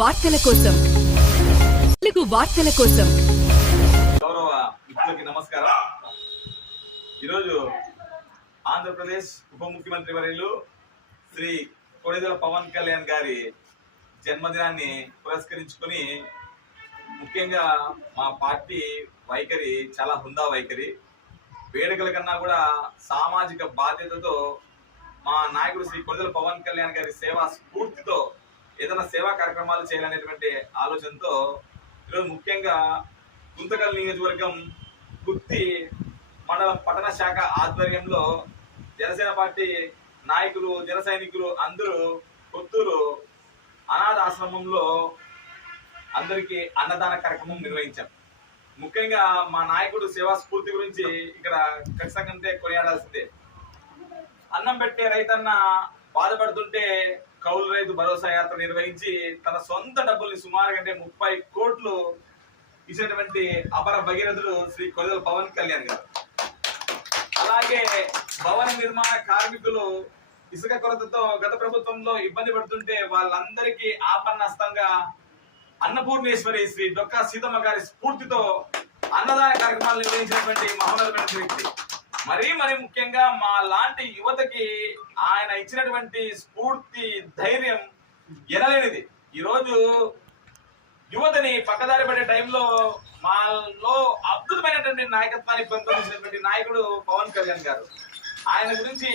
వార్తల కోసం. తెలుగు వార్తల కోసం. గౌరవ మిత్రులకి నమస్కారం. ఈరోజు ఆంధ్రప్రదేశ్ ఉప ముఖ్యమంత్రి వర్యులు శ్రీ కొడిదల పవన్ కళ్యాణ్ గారి జన్మదినాన్ని పురస్కరించుకొని ముఖ్యంగా మా పార్టీ వైఖరి చాలా హుందా వైఖరి. వేడుకల కన్నా కూడా సామాజిక బాధ్యతతో మా నాయకుడు శ్రీ కొడిదల పవన్ కళ్యాణ్ గారి సేవా స్ఫూర్తితో ఏదైనా సేవా కార్యక్రమాలు చేయాలనేటువంటి ఆలోచనతో ఈరోజు ముఖ్యంగా గుంతకల్ నియోజకవర్గం గుత్తి మండలం పట్టణ శాఖ ఆధ్వర్యంలో జనసేన పార్టీ నాయకులు జన సైనికులు అందరూ కొత్తూరు అనాథ ఆశ్రమంలో అందరికీ అన్నదాన కార్యక్రమం నిర్వహించాం ముఖ్యంగా మా నాయకుడు సేవా స్ఫూర్తి గురించి ఇక్కడ ఖచ్చితంగా కొనియాడాల్సిందే. అన్నం పెట్టే రైతన్న బాధపడుతుంటే కౌలు రైతు భరోసా యాత్ర నిర్వహించి తన సొంత డబ్బుల్ని సుమారు అంటే ముప్పై కోట్లు ఇచ్చినటువంటి అపర భగీరథుడు శ్రీ కొలదల పవన్ కళ్యాణ్ గారు. అలాగే భవన నిర్మాణ కార్మికులు ఇసుక కొరతతో గత ప్రభుత్వంలో ఇబ్బంది పడుతుంటే వాళ్ళందరికీ ఆపన్నస్తంగా అన్నపూర్ణేశ్వరి శ్రీ డొక్కా సీతమ్మ గారి స్ఫూర్తితో అన్నదాన కార్యక్రమాలు నిర్వహించినటువంటి మహోన్నతమైన వ్యక్తి. మరీ మరి ముఖ్యంగా మా లాంటి యువతకి ఆయన ఇచ్చినటువంటి స్ఫూర్తి ధైర్యం ఎనలేనిది. ఈరోజు యువతని పక్కదారి పడే టైంలో మాలో అద్భుతమైనటువంటి నాయకత్వాన్ని పెంపొందించినటువంటి నాయకుడు పవన్ కళ్యాణ్ గారు. ఆయన గురించి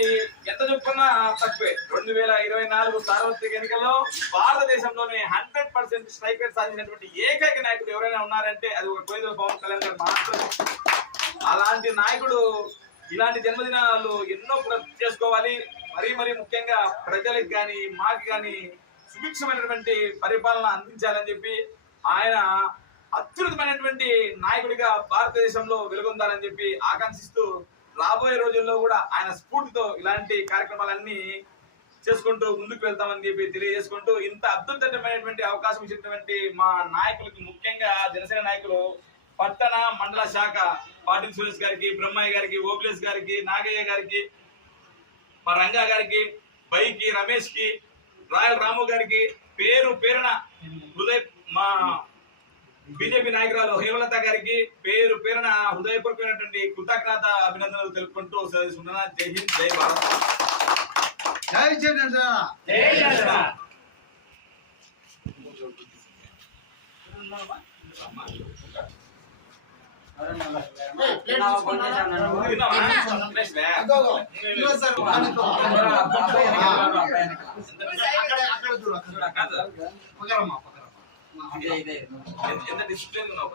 ఎంత చెప్పుకున్నా తక్కువే. రెండు వేల ఇరవై నాలుగు సార్వత్రిక ఎన్నికల్లో భారతదేశంలోనే హండ్రెడ్ పర్సెంట్ స్ట్రైక్ రేట్ సాధించినటువంటి ఏకైక నాయకుడు ఎవరైనా ఉన్నారంటే అది ఒక కోయిదల పవన్ కళ్యాణ్ గారు మాత్రమే. అలాంటి నాయకుడు ఇలాంటి జన్మదినాలు ఎన్నో చేసుకోవాలి. మరీ మరీ ముఖ్యంగా ప్రజలకు కానీ మాకు కానీ సుభిక్షమైనటువంటి పరిపాలన అందించాలని చెప్పి ఆయన అత్యున్నతమైనటువంటి నాయకుడిగా భారతదేశంలో వెలుగొందాలని చెప్పి ఆకాంక్షిస్తూ రాబోయే రోజుల్లో కూడా ఆయన స్ఫూర్తితో ఇలాంటి కార్యక్రమాలన్నీ చేసుకుంటూ ముందుకు వెళ్తామని చెప్పి తెలియజేసుకుంటూ ఇంత అద్భుతమైనటువంటి అవకాశం ఇచ్చినటువంటి మా నాయకులకి ముఖ్యంగా జనసేన నాయకులు పట్టణ మండల శాఖ పాటిల్ సురేష్ గారికి బ్రహ్మయ్య గారికి ఓపిలేష్ గారికి నాగయ్య గారికి మా రంగా గారికి బైకి రమేష్కి రాయల్ రాము గారికి పేరు పేరున హృదయ మా బీజేపీ నాయకురాలు హేమలత గారికి పేరు పేరున హృదయపూర్వకమైనటువంటి కృతజ్ఞత అభినందనలు తెలుపుకుంటూ సెలవుస్తున్నాను. జై హింద్ జై భారత్. జై జనసేన. ఎంత- ఎంత డిసిప్లిన్ ఉన్నావు